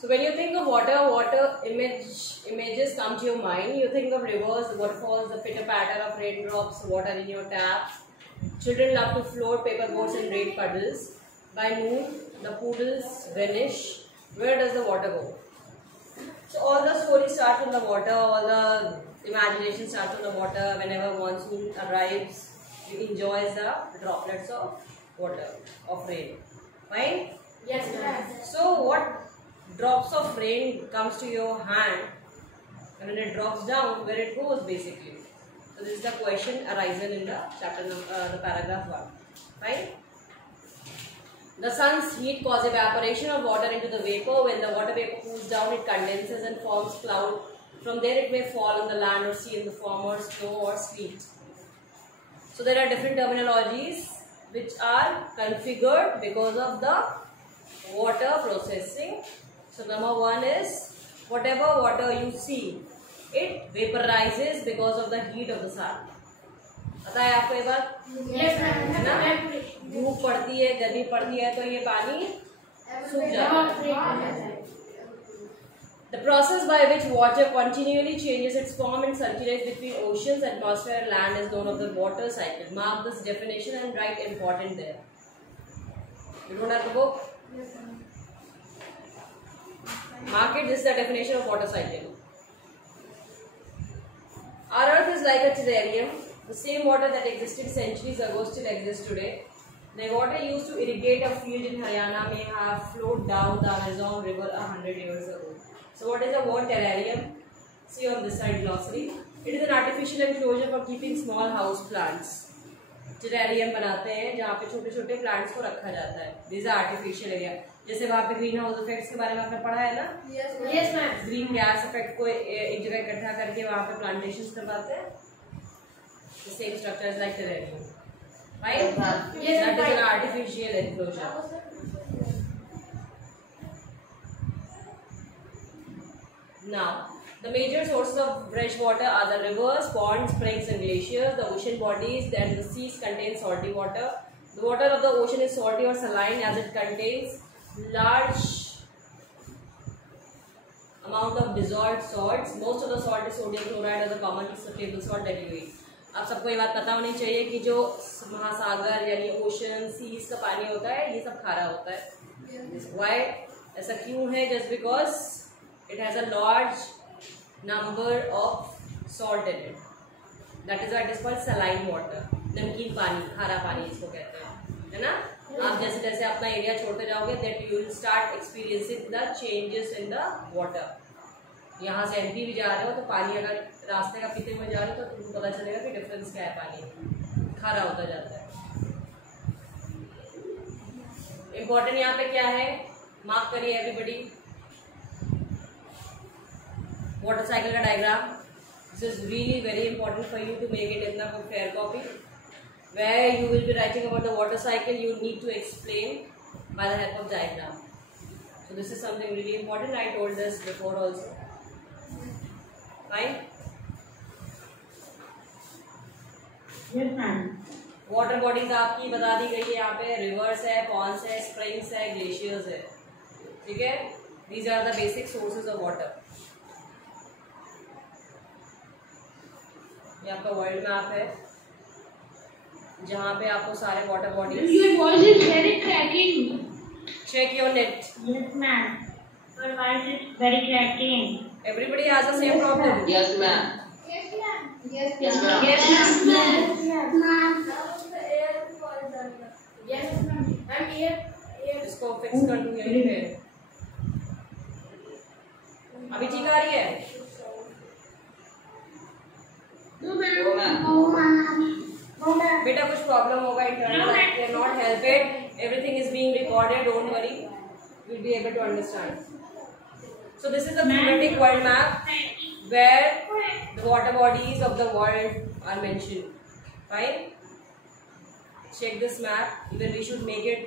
So when you think of water, images come to your mind. You think of rivers, waterfalls, the pitter patter of raindrops, water in your taps. Children love to float paper boats in great puddles. By noon, the poodles vanish. Where does the water go? So all the stories start from the water, all the imagination starts from the water. Whenever monsoon arrives, you enjoy the droplets of water, of rain. Fine? Yes, ma'am. So what drops of rain comes to your hand, and when it drops down, where it goes basically? So this is the question arisen in the chapter the paragraph 1. Right? The sun's heat causes evaporation of water into the vapor. When the water vapor cools down, it condenses and forms cloud. From there it may fall on the land or sea in the form of snow or sleet. So there are different terminologies which are configured because of the water processing. So number 1 is whatever water you see, it vaporizes because of the heat of the sun. पता है आपको ये बात? Yes, ma'am. ना? धूप पड़ती है, गर्मी पड़ती है तो ये पानी सूख जाता है. The process by which water continually changes its form and circulates between oceans, atmosphere, and land is known as the water cycle. Mark this definition and write important there. You don't have the book? Yes, ma'am. Mark it. This is the definition of water cycle. Our earth is like a terrarium. The same water that existed centuries ago still exists today. The water used to irrigate a field in Haryana may have flowed down the Amazon river 100 years ago. So what is the word terrarium? See on this side glossary. It is an artificial enclosure for keeping small house plants. Terrarium बनाते हैं जहाँ पे छोटे छोटे plants को रखा जाता है. This are artificial area. जैसे वहाँ पे ग्रीन हाउस इफेक्ट्स के बारे में आपने पढ़ा है ना? Yes, ma'am. Green gas effect को एक जगह इकट्ठा करके वहाँ पे प्लांटेशंस करवाते हैं. The same structure is like terrarium, right? Yes, that is right. an artificial enclosure. Now, the major sources of fresh water are the rivers, ponds, springs, and glaciers. The ocean bodies and the seas contain salty water. The water of the ocean is salty or saline as it contains large amount of dissolved salts. Most of the salt is sodium chloride as a common table salt that you eat. आप सबको ये बात पता होनी चाहिए कि जो महासागर यानी ओशन सीज का पानी होता है ये सब खारा होता है. Why? ऐसा क्यों है? Just because it has a large number of salt in it. That is why it is called saline water. नमकीन पानी, खारा पानी इसको कहते हैं, है ना? आप जैसे जैसे अपना एरिया छोड़ते जाओगे that you will start experiencing the changes in the water. यहाँ से एमपी भी जा रहे हो तो पानी अगर रास्ते का पीते हुए जा रहे हो तो तुमको पता चलेगा कि डिफरेंस क्या है. पानी खारा होता जाता है. इम्पोर्टेंट यहाँ पे क्या है? मार्क करिए एवरीबडी. वाटर साइकिल का diagram. This is really very important for you to make it in the fair copy. Where you will be writing about the water cycle, you need to explain by the help of diagram. So this is something really important. I told this before also. Fine? Yes, ma'am. Water bodies आपकी बता दी गई है यहाँ पे. Reverse है, Pond's है, springs है, glaciers है. ठीक है? These are the basic sources of water. ये आपका वर्ल्ड मैप है जहाँ पे आपको सारे water bodies. Your voice is very cracking. Check your net. Yes, ma'am. Your voice is very cracking. Everybody has the same problem. Yes, ma'am. Yes, ma'am. Yes, Yes, ma'am. Yes, ma'am. Yes, ma'am. I'm here. इसको fix कर दूँ यहीं पे. अभी ठीक आ रही है? No, ma'am. No, ma'am. No, ma'am. No, ma'am. बेटा कुछ प्रॉब्लम होगा internet. I cannot help it. Everything is being recorded. Don't worry. You'll be able to understand. So this is the climatic world map where the water bodies of the world are mentioned. Fine. Check this map. Even we should make it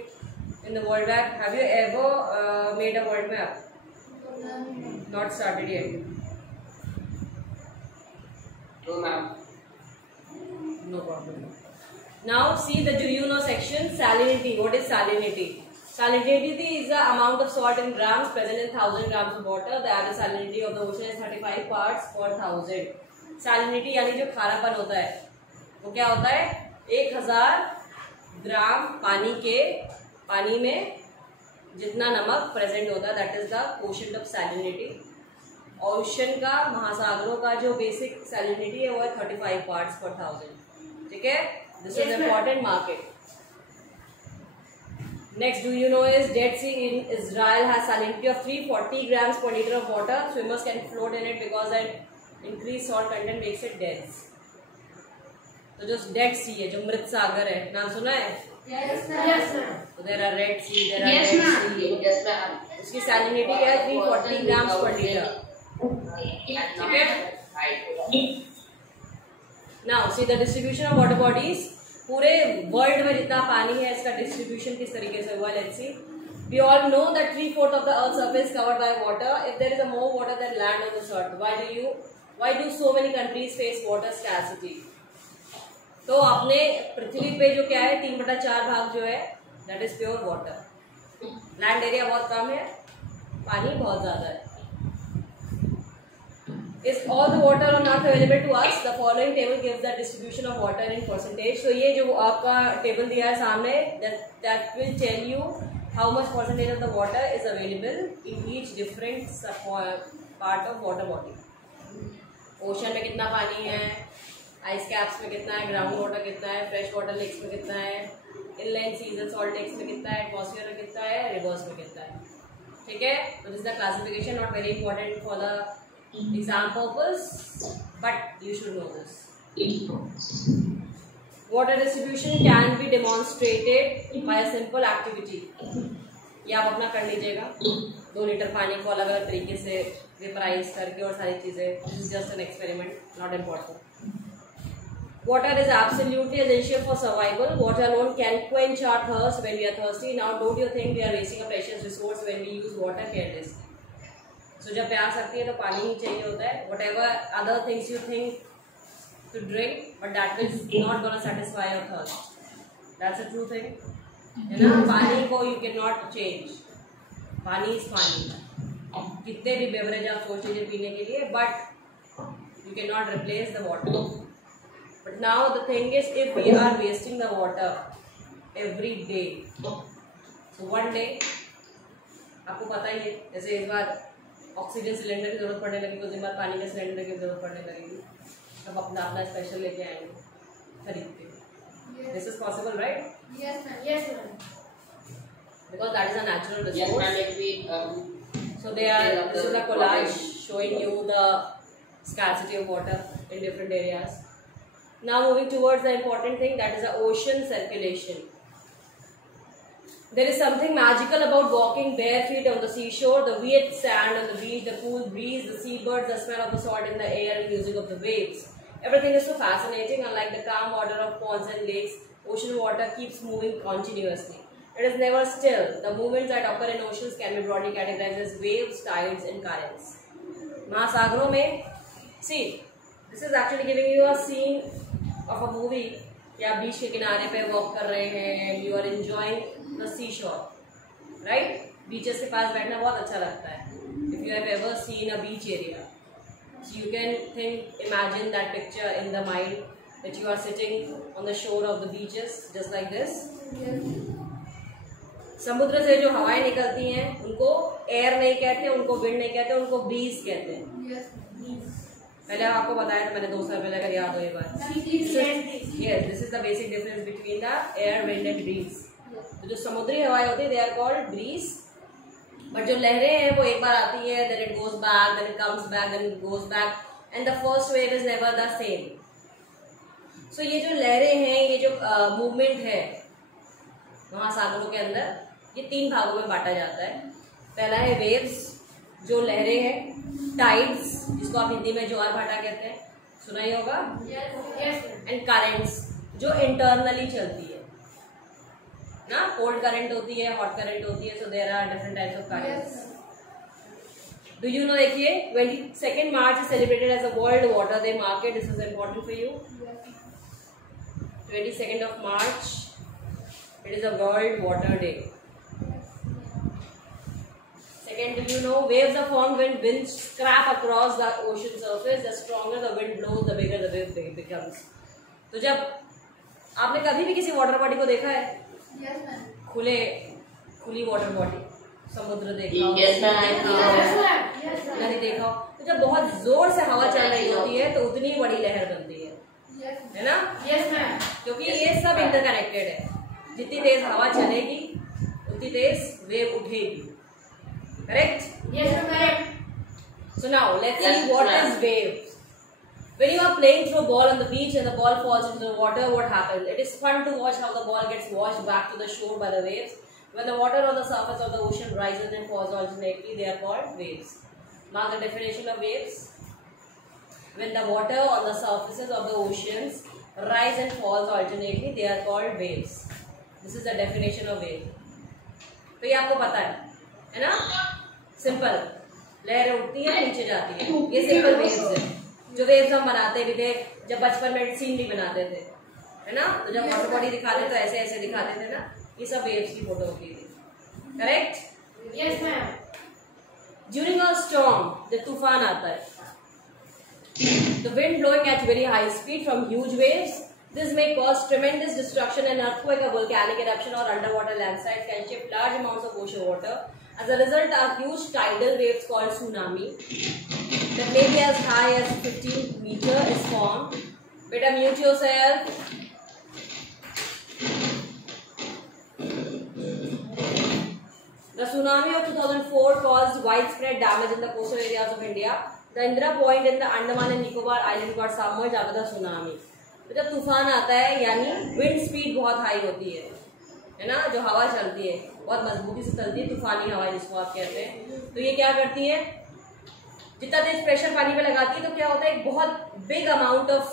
in the world map. Have you ever made a world map? Not started yet. No, ma'am. No problem. Now see the do you know section. Salinity. What is salinity? Salinity is the amount of salt in grams present in 1000 grams of water. The average salinity of the ocean is 35 parts per 1000. Salinity यानी जो खारापन होता है वो क्या होता है? 1000 ग्राम पानी में जितना नमक प्रेजेंट होता है, that is the quotient of salinity. Ocean का, महासागरों का जो बेसिक सैलिनिटी है वो है 35 पार्ट्स पर 1000. ठीक है, this is important market. Next, do you know is Dead Sea in Israel has salinity of 340 grams per liter of water. Swimmers can float in it because that increased salt content makes it dense. तो जो Dead Sea है, जो मृत सागर है, नाम सुना है? Yes, sir. So there are Red Sea, there are Dead Sea. Yes, ma'am. उसकी salinity क्या है? 340 grams per liter. Okay? Now see the distribution of water bodies. पूरे वर्ल्ड में जितना पानी है इसका डिस्ट्रीब्यूशन किस तरीके से हुआ. Let's see. We all know that 3/4 of the earth surface covered by water. If there is a more water than land on this earth, why do so many countries face water scarcity? तो अपने पृथ्वी पे जो क्या है 3/4 भाग जो है that is pure water. Land area बहुत कम है, पानी बहुत ज्यादा है. Is all the water on earth available to us? The following table gives the distribution of water in percentage. So ये जो आपका टेबल दिया है सामने, that will tell you how much percentage of the water is available in each different part of water body. Ocean में कितना पानी है, आइस कैप्स में कितना है, ग्राउंड वाटर कितना है, फ्रेश वाटर लेक्स में कितना है, inland seas and salt lakes में कितना है, एटमॉस्फेयर में कितना है, रिवर्स में कितना है. ठीक है, तो this is the classification, not very important for the exam purpose, but you should know this. Water distribution can be demonstrated by a simple activity. ये आप अपना कर लीजिएगा. 2 लीटर पानी को अलग अलग तरीके से वेपराइज करके और सारी चीजें. This is just an experiment, not important. Water is absolutely essential for survival. Water alone can quench our thirst when we are thirsty. Now don't you think we are wasting a precious resource when we use water carelessly? So जब प्यास लगती है तो पानी ही चाहिए होता है. Whatever other things you think to drink, but that is not gonna satisfy your thirst. That's a true thing. है ना? पानी को you cannot change. पानी is पानी. कितने भी बेवरेज आप सोच लीजिए पीने के लिए, but you cannot replace the water. But now the thing is, if we are wasting the water every day, so one day आपको पता ही है, जैसे इस बार ऑक्सीजन सिलेंडर की जरूरत पड़ने लगी, कुछ दिन बाद पानी के सिलेंडर की जरूरत पड़ने लगेगी. तब अपना अपना स्पेशल लेके आएंगे खरीद के. This is possible, right? Yes, sir. Yes, sir. Because that is a natural Yes, resource. ma'am. So this is a collage showing you the scarcity of water in different areas. Now moving towards the important thing, that is the ocean circulation. There is something magical about walking bare feet on the seashore, the wet sand on the beach, the cool breeze, the seabirds, the smell of the salt in the air, and music of the waves. Everything is so fascinating. Unlike the calm water of ponds and lakes, ocean water keeps moving continuously. It is never still. The movements that occur in oceans can be broadly categorized as waves, tides, and currents. महासागरों में, see, this is actually giving you a scene of a movie. या बीच के किनारे पे walk कर रहे हैं, you are enjoying the सी शोर, right? Beaches के पास बैठना बहुत अच्छा लगता है. If you have ever seen a beach area, so you can imagine that picture in the mind that you are sitting on the shore of the beaches just like this. समुद्र से जो हवाएं निकलती हैं उनको एयर नहीं कहते, उनको विंड नहीं कहते, उनको ब्रीज कहते हैं. पहले आपको बताया था मैंने 2 साल पहले, अगर याद हो ये बात. Yes, this is the basic difference between the air, wind and breeze. तो जो समुद्री हवाएं होती है they are called breeze, but जो लहरें हैं वो एक बार आती है, then it goes back, then it comes back, then it goes back, and the first wave is never the same. So ये जो लहरें हैं, ये जो मूवमेंट है महासागरों के अंदर, ये 3 भागों में बांटा जाता है. पहला है वेव्स, जो लहरें हैं. टाइड्स, जिसको आप हिंदी में ज्वार भाटा कहते हैं, सुना ही होगा. एंड करेंट्स, जो इंटरनली चलती है ना. कोल्ड करंट होती है, हॉट करंट होती है. So there are different types of currents. Do you know, देखिए 22 मार्च is celebrated as a World Water Day market. This is important for you. 22nd of March, it is a World Water Day. Second, do you know waves are formed when winds scrap across the ocean surface. The stronger the wind blows, the bigger the wave becomes. तो जब आपने कभी भी किसी water body को देखा है? Yes, ma'am. खुली वाटर बॉडी, समुद्र देखा हो, Yes, ma'am. नदी देखा हो, तो जब बहुत जोर से हवा चल रही होती है तो उतनी बड़ी लहर बनती है, है ना? Yes, ma'am. क्योंकि ये सब इंटरकनेक्टेड है. जितनी तेज हवा चलेगी उतनी तेज वेव उठेगी. Correct? Yes, ma'am. Correct. So now let's Yes, see what ma'am. is waves. When you are playing through a ball on the beach and the ball falls into the water, what happens? It is fun to watch how the ball gets washed back to the shore by the waves. When the water on the surface of the ocean rises and falls alternately, they are called waves. Mark the definition of waves. When the water on the surfaces of the oceans rise and falls alternately, they are called waves. This is the definition of wave. तो ये आपको पता है ना? Simple. लहरें उठती हैं, नीचे जाती हैं. ये सिंपल वेव्स है. जो वेव्स हम बनाते भी थे जब बचपन में सीनरी बनाते थे, है ना? तो जब वाटर बॉडी दिखाते तो ऐसे ऐसे दिखाते थे ना. ये सब वेव्स की फोटो होती थी. Correct? Yes, ma'am. During a storm जब तूफान आता है, the wind blowing at very high speed from huge waves, this may cause tremendous destruction. An earthquake, a volcanic eruption or underwater landslide can shift large amounts of ocean water. As a result, a huge tidal waves called tsunami that may be as high as 15 meters is formed. Beta, mute yourself. The tsunami of 2004 caused widespread damage in the coastal areas of India. The Indira Point in the Andaman and Nicobar Island got submerged after the tsunami. तो जब तूफान आता है यानी wind speed बहुत high होती है ना? जो हवा चलती है बहुत मजबूती से चलती है, तूफानी हवा जिसको आप कहते हैं. तो ये क्या करती है? जितना तेज प्रेशर पानी पे लगाती है तो क्या होता है, एक बहुत बिग अमाउंट ऑफ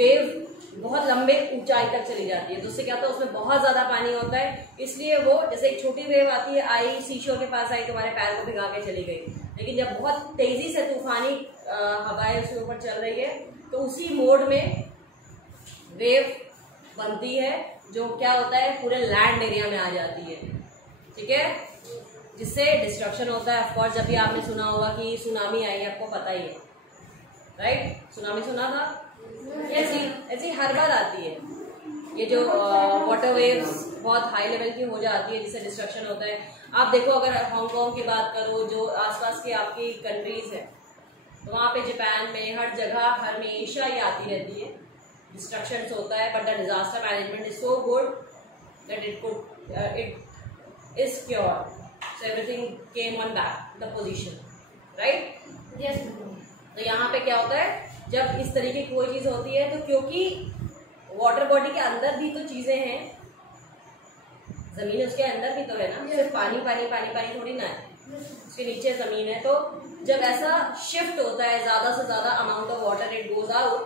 वेव बहुत लंबे ऊंचाई तक चली जाती है. तो उससे क्या होता है, उसमें बहुत ज्यादा पानी होता है. इसलिए वो जैसे एक छोटी वेव आती है, आई सीशोर के पास आई, तुम्हारे पैर को भिगा के चली गई. लेकिन जब बहुत तेजी से तूफानी हवाएं उसके ऊपर चल रही है तो उसी मोड में वेव बनती है, जो क्या होता है पूरे लैंड एरिया में आ जाती है. ठीक है? जिससे डिस्ट्रक्शन होता है. ऑफकोर्स जब भी आपने सुना होगा कि सुनामी आई, आपको पता ही है, राइट? सुनामी सुना था? ऐसी हर बार आती है. ये जो वाटर वेव्स बहुत हाई लेवल की हो जाती है जिससे डिस्ट्रक्शन होता है. आप देखो, अगर हांगकांग की बात करो, जो आसपास की आपकी कंट्रीज है, तो वहाँ पे जापान में हर जगह हर हमेशा ये आती रहती है. डिस्ट्रक्शन होता है, but the disaster management is so good that it is cure. So everything came on back the position, right? Yes, ma'am. तो यहाँ पे क्या होता है, जब इस तरीके की कोई चीज होती है तो क्योंकि वाटर बॉडी के अंदर भी तो चीजें हैं, जमीन उसके अंदर भी तो है ना, सिर्फ पानी पानी पानी पानी थोड़ी ना है, उसके नीचे जमीन है. तो जब ऐसा शिफ्ट होता है, ज्यादा से ज्यादा amount of water it goes out,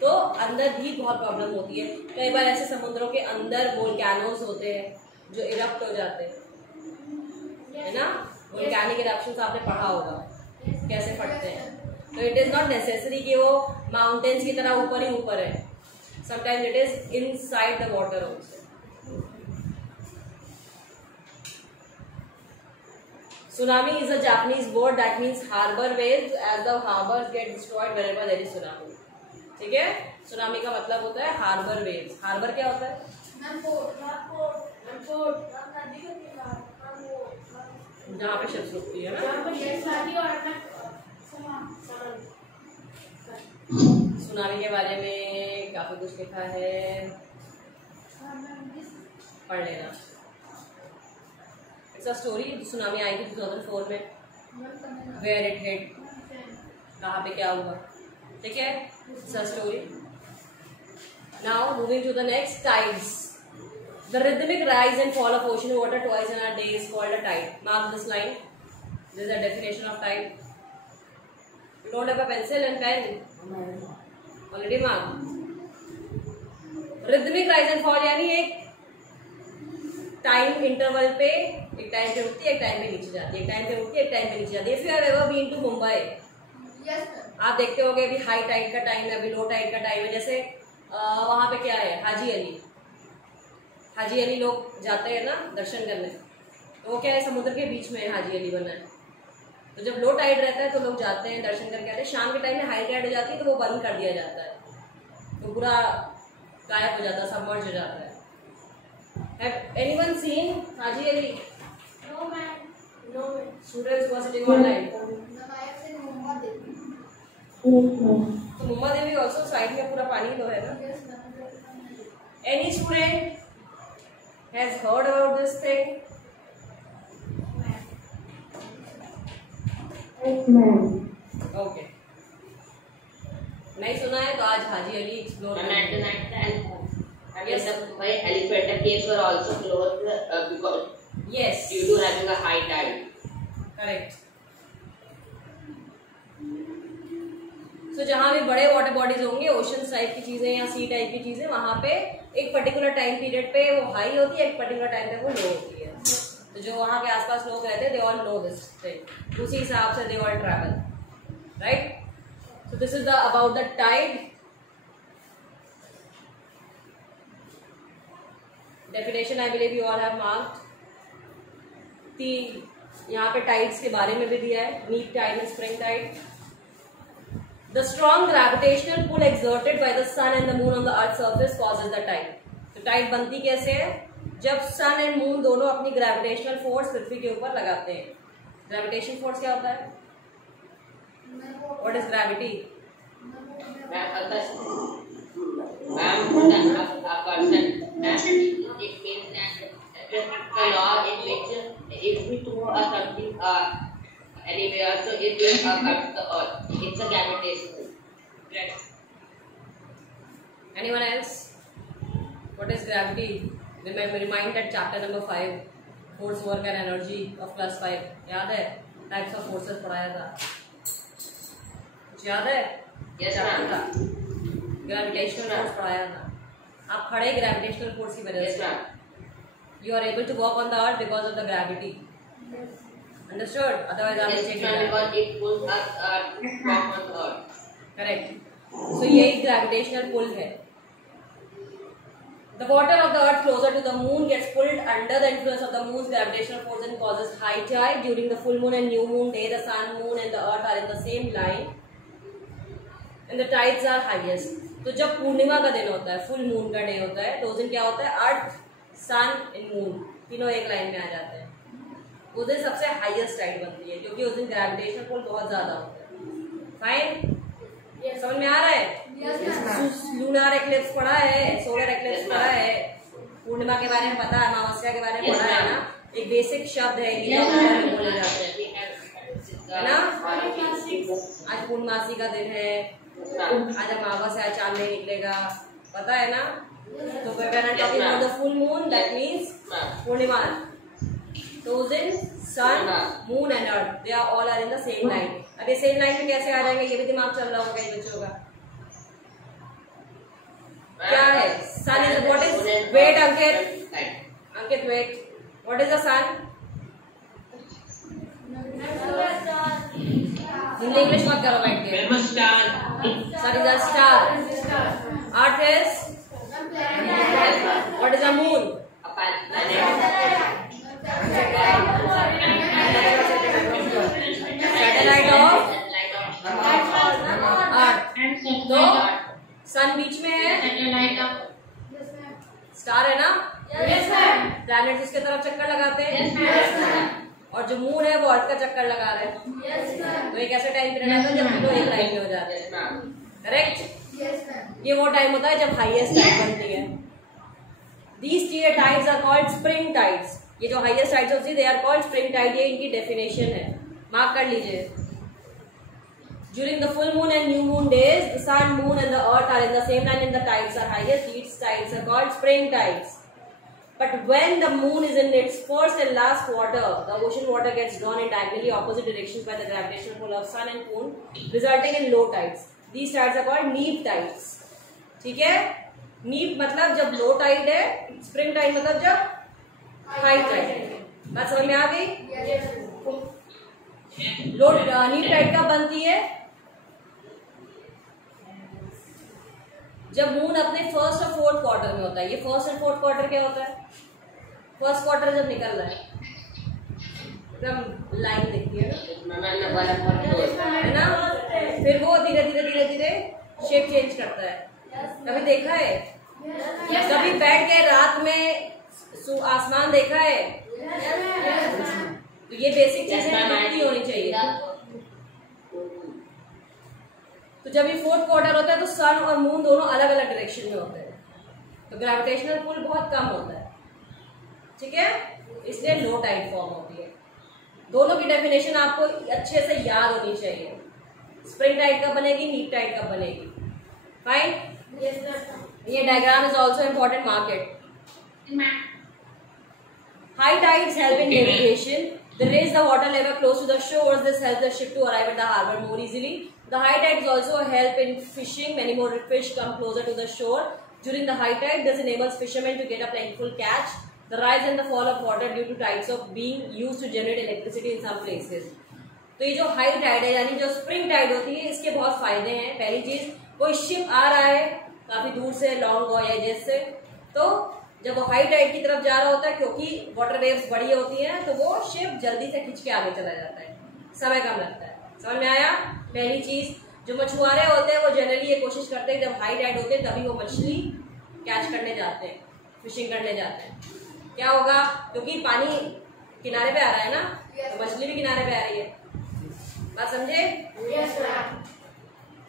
तो अंदर भी बहुत प्रॉब्लम होती है. कई बार ऐसे समुद्रों के अंदर वोल्केनोज होते हैं जो इरप्ट हो जाते हैं, है ना? वोल्केनिक इरप्शंस आपने पढ़ा होगा कैसे फटते हैं. तो इट इज नॉट नेसेसरी कि वो माउंटेन्स की तरह ऊपर ही ऊपर है. Sometimes it is inside the water also. Tsunami is a Japanese word that means harbor waves, as the harbors get destroyed wherever there is tsunami. ठीक है? सुनामी का मतलब होता है हार्बर वेव्स. हार्बर क्या होता है? जहाँ पे शिप्स रुकती है ना. सुनामी के बारे में काफी कुछ लिखा है, पढ़ लेना. It's a story. सुनामी आई थी 2004 में. वेयर इट हिट, कहाँ पे क्या हुआ. ठीक है? It's a story. Now moving to the next, tides. The rhythmic rise and fall of ocean water twice in a day is called a tide. Mark this line. This is the definition of tide. You don't have a pencil and pen? Already marked. Rhythmic rise and fall यानी एक time interval पे, एक time पे उठती है, एक time पे नीचे जाती है, एक टाइम पे उठती है, एक टाइम पे नीचे जाती है. If you have ever been to Mumbai, आप देखते होंगे अभी हाई टाइड का टाइम है, अभी लो टाइड का टाइम है. जैसे वहां पे क्या है, हाजी अली लोग जाते हैं ना दर्शन करने. तो वो क्या है, समुद्र के बीच में हाजी अली बना है। तो जब लो टाइड रहता है तो लोग जाते हैं, दर्शन करके आते हैं। शाम के टाइम में हाई टाइड हो जाती है तो वो बंद कर दिया जाता है, तो पूरा गायब हो जाता है, सबमर्ज हो जाता है। Have anyone seen Haji Ali? No, ma'am. No, ma'am. Students who are sitting online. Ma'am, I have seen Mumma Devi. तो मुम्बा देवी ऑल्सो साइड में पूरा पानी लो है ना। Yes, ma'am. Any student has heard about this thing? Okay. नहीं सुना है तो आज Haji Ali explore And at the night time, yes, the elephant caves were also closed because Yes. due to having a high tide. Correct. तो जहाँ भी बड़े water bodies होंगे, ओशन टाइप की चीजें या सी टाइप की चीजें, वहाँ पे एक पर्टिकुलर टाइम पीरियड पे वो हाई होती है, एक पर्टिकुलर टाइम पे वो लो होती है। तो जो वहाँ के आसपास लोग रहते हैं, they all know this thing, उसी हिसाब से they all travel, right. So this is the about the tide. Definition I believe you all have marked. यहाँ पे टाइड्स के बारे में भी दिया है, neap tide and spring tide. The strong gravitational pull exerted by the sun and the moon on the earth's surface causes the tide. तो Tide बनती कैसे है? जब सन एंड मून दोनों अपनी ग्रेविटेशनल फोर्स पृथ्वी के ऊपर लगाते हैं। ग्रेविटेशनल फोर्स क्या होता है? What is gravity? It means that the law in which if we throw something anywhere, so it will come to the earth. It's a gravitational. Right. Anyone else? What is gravity? Remember, remind that chapter number 5, force, work and energy of class 5. याद है? Types of forces पढ़ाया था। कुछ याद है? Yes, ma'am. Gravitational force पढ़ाया था। आप खड़े gravitational force की वजह Yes, से। ma'am. You are able to walk on the earth because of the gravity. Understood? Otherwise, आप Yes, नीचे ma'am, गिर because it pulls us from on earth. Correct. So यही ग्रेविटेशनल पुल है। The water of the earth closer to the moon gets pulled under the influence of the moon's gravitational force and causes high tide. During the full moon and new moon day, the sun, moon and the earth are in the same line and the tides are highest. तो जब पूर्णिमा का दिन होता है, full moon का day होता है, तो उस दिन क्या होता है? अर्थ, सन एंड मून तीनों एक लाइन में आ जाते हैं। उस दिन सबसे हाईएस्ट टाइड बनती है क्योंकि उस दिन ग्रेविटेशनल पुल बहुत ज्यादा होता है। फाइन? समझ में आ रहा है? लूनार एक्लिप्स पढ़ा है, सोलर एक्लिप्स पढ़ा है, पूर्णिमा के बारे में पता है, अमावस्या के बारे में पढ़ा है ना। एक बेसिक शब्द है कि बोले जाते हैं ना। आज पूर्णमासी का दिन है, आज अमावस्या, चांद नहीं निकलेगा, पता है ना। तो when I'm talking about the full moon, that means पूर्णिमा। तो उस दिन sun, moon and earth they are all are in the same line. अब ये सेम लाइन में कैसे आ जाएंगे, ये भी दिमाग चल रहा होगा कई बच्चों का। क्या है sun? Is what is wait? Ankit wait, what is the sun? Hindi English मत करो बैठ के। Sun is a star. Earth is what is a moon? Satellite of earth. तो सन बीच में है, स्टार है ना, प्लैनेट जिसके तरफ चक्कर लगाते हैं, और जो मून है वो अर्थ का चक्कर लगा रहे हैं। तो एक ऐसा टाइम पीरियड आता है जब तीनों एक लाइन में हो जाते हैं। करेक्ट? ये वो टाइम होता है जब हाईएस्ट टाइड बनती है। These tides are called spring tides. ये जो हाईएस्ट टाइड्स होती है, they are called spring tide. ये इनकी डेफिनेशन है, मार्क कर लीजिए। During the full moon and new moon days, the sun, moon and the earth are in the same line and the tides are highest. These tides are called spring tides. But when the moon is in its first and last quarter, the ocean water gets drawn in diagonally opposite directions by the gravitational pull of sun and moon, resulting in low tides. These tides are called neap tides. ठीक है? नीप मतलब जब low tide है, spring Tide मतलब जब high Tide है। बात समझ में आ गई? लो नीप टाइड कब बनती है? जब मून अपने फर्स्ट और फोर्थ क्वार्टर में होता है। ये फर्स्ट एंड फोर्थ क्वार्टर क्या होता है? फर्स्ट क्वार्टर जब निकल रहा है, एकदम लाइन दिखती है है ना, फिर वो धीरे धीरे धीरे धीरे शेप चेंज करता है। कभी देखा है? कभी बैठ के रात में आसमान देखा है? तो ये बेसिक चीजें दिखती होनी चाहिए। तो जब ये फोर्थ क्वार्टर होता है तो सन और मून दोनों अलग अलग डायरेक्शन में होते हैं, तो ग्रेविटेशनल पुल बहुत कम होता है, ठीक है, इसलिए लो टाइड फॉर्म होती है। दोनों की डेफिनेशन आपको अच्छे से याद होनी चाहिए। स्प्रिंग टाइड कब बनेगी, नीप टाइड कब बनेगी, फाइन। ये diagram is also important market. High tides help in navigation. They raise the water level close to the shores. This helps the ship to arrive at the harbor more easily. The high tides also help in fishing. Many more fish come closer to the shore during the high tide. This enables fishermen to get a plentiful catch. The rise and the fall of water due to tides of being used to generate electricity in some places. तो ये जो high Tide है यानी जो spring Tide होती है, इसके बहुत फायदे हैं। पहली चीज, कोई शिप आ रहा है काफी दूर से लॉन्ग वॉयजेस से, तो जब वो हाई टाइड की तरफ जा रहा होता है, क्योंकि वाटर वेव्स बड़ी होती हैं, तो वो शिप जल्दी से खींच के आगे चला जाता है, समय कम लगता है। समझ में आया? पहली चीज, जो मछुआरे होते हैं वो जनरली ये कोशिश करते हैं जब हाई टाइड होते हैं तभी वो मछली कैच करने जाते हैं, फिशिंग करने जाते हैं। क्या होगा? क्योंकि पानी किनारे पे आ रहा है ना, तो मछली भी किनारे पे आ रही है। बात समझे?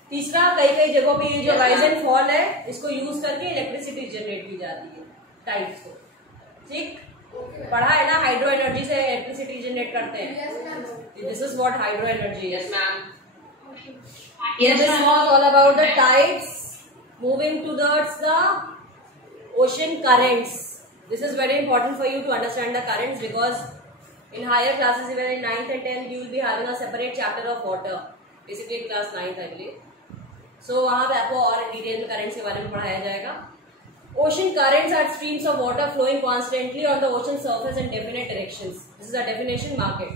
तीसरा, कई कई जगहों पे ये जो राइज एंड फॉल है, इसको यूज करके इलेक्ट्रिसिटी जनरेट की जाती है टाइड्स को, ठीक? पढ़ा है ना, हाइड्रो एनर्जी से इलेक्ट्रिसिटी जनरेट करते हैं। This is what hydro energy is, ma'am. This was all about the tides moving towards the ocean currents. This is very important for you to understand the currents, because in higher classes, even in 9th and 10th, you will be having a separate chapter of water, basically in class 9th I believe. So वहाँ पे आपको और detail में currents के बारे में पढ़ाया जाएगा। Ocean currents are streams of water flowing constantly on the ocean surface in definite directions. This is a definition, mark it.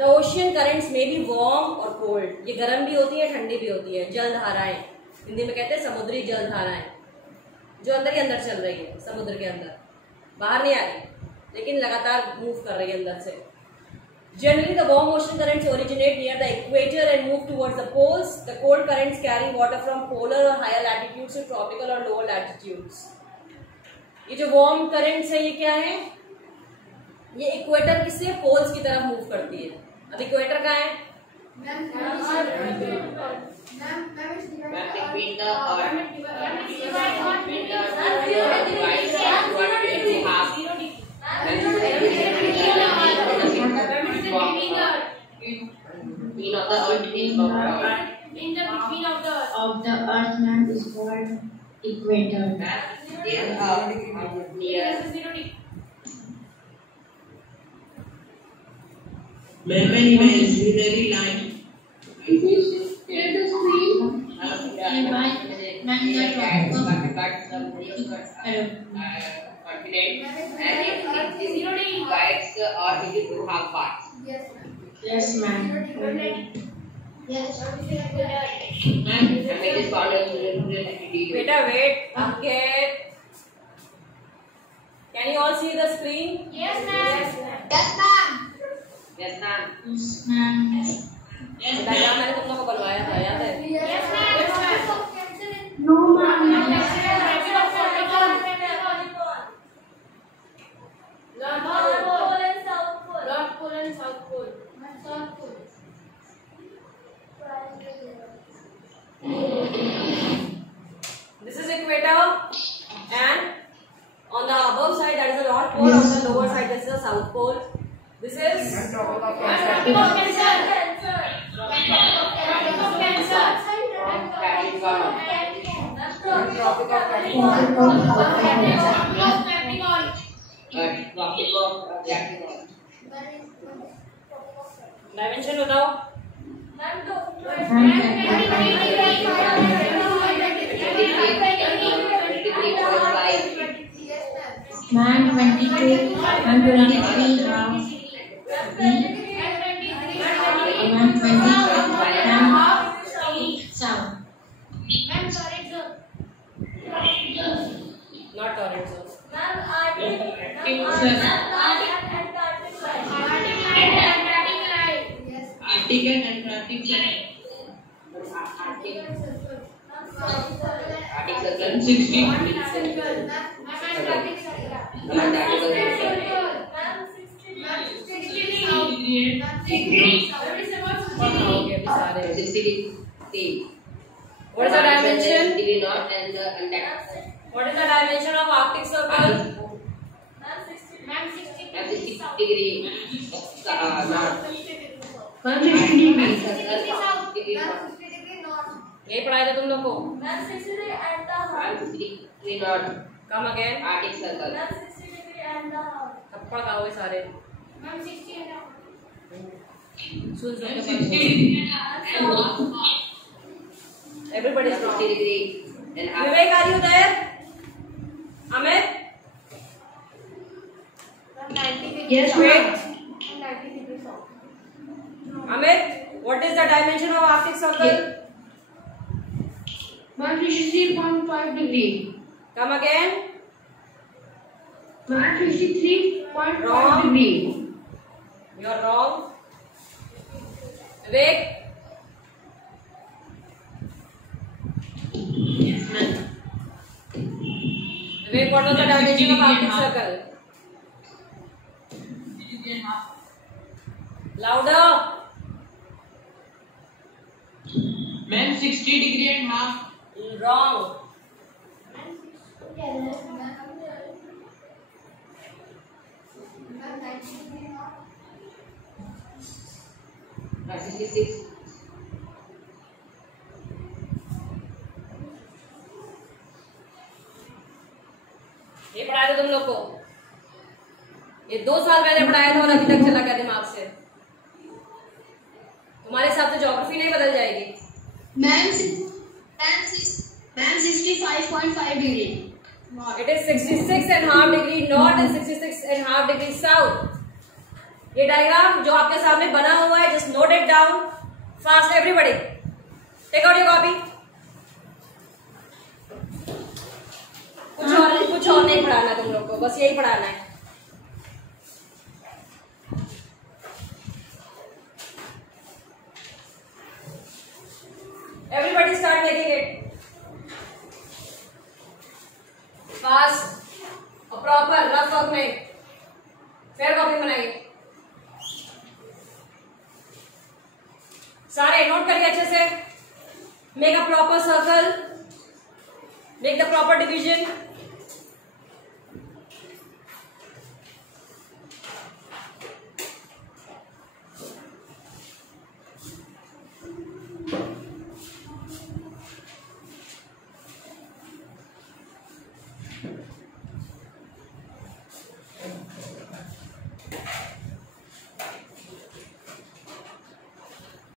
The ocean currents may be warm or cold. ये गर्म भी होती है, ठंडी भी होती है। जलधाराएं, हिंदी में कहते हैं समुद्री जलधाराएं, जो अंदर ही अंदर चल रही है, समुद्र के अंदर, बाहर नहीं आ रही, लेकिन लगातार मूव कर रही है अंदर से। Generally, the warm ocean currents originate near the equator and move towards the poles. The cold currents carry water from polar or higher latitudes to tropical or lower latitudes. ये जो warm currents है, ये क्या है? ये equator किससे poles की तरफ मूव करती है। अब इक्वेटर कहाँ है? Between of the earth is In the between of the earth, ma'am, is called equator. Many imaginary lines. Yes, ma'am. Beta, wait. Okay. Can you all see the screen? Yes, ma'am. Yes, ma'am. Yes, ma'am. Diagram मैंने तुम लोगों को बनवाया था, याद है? Yes, ma'am. No, ma'am. North Pole and South Pole. South Pole. This is equator, and on the above side that is the North Pole, on the lower side this is the South Pole. This is dimension बताओ। Man, 22, man, 23, half. Man, 20, half. South. Not torrent zone. Arctic and Antarctic circle. Arctic circle. 60 Okay, सारे 60 degree. What is the dimension? Degree north and Antarctic. What is the dimension of Arctic Circle? 60 degree north. 160 degree. यही पढ़ाया था तुम लोग को. 60 degree north. Come again. Arctic circle. थप्पड़ खाओगे सारे. सुन सुन के 60 degree Everybody is 60 wrong. degree and Vivek, are you there? Amit? Yes, Wait. ma'am. Amit, what is the dimension of Arctic Circle? 163.5 degree. Come again. 163.5 Wrong. degree. You are wrong. Vivek? Vivek, what was the dimension of Arctic Circle? Louder. Ma'am, 60 degree and half. Wrong. 66. ये पढ़ाया था तुम लोग को. ये 2 साल पहले पढ़ाया था और अभी तक चला गया दिमाग से. तुम्हारे हिसाब से ज्योग्राफी नहीं बदल जाएगी. Ma'am, 65.5 degree. It is 66.5 degree north and 66.5 degree south. ये डायग्राम जो आपके सामने बना हुआ है, just note it down fast everybody. Take out your copy. कुछ और नहीं पढ़ाना तुम लोग को, बस यही पढ़ाना है. Everybody start making it fast और proper rough work में fair copy बनाइए. सारे नोट करिए अच्छे से. Make a proper circle. Make the proper division.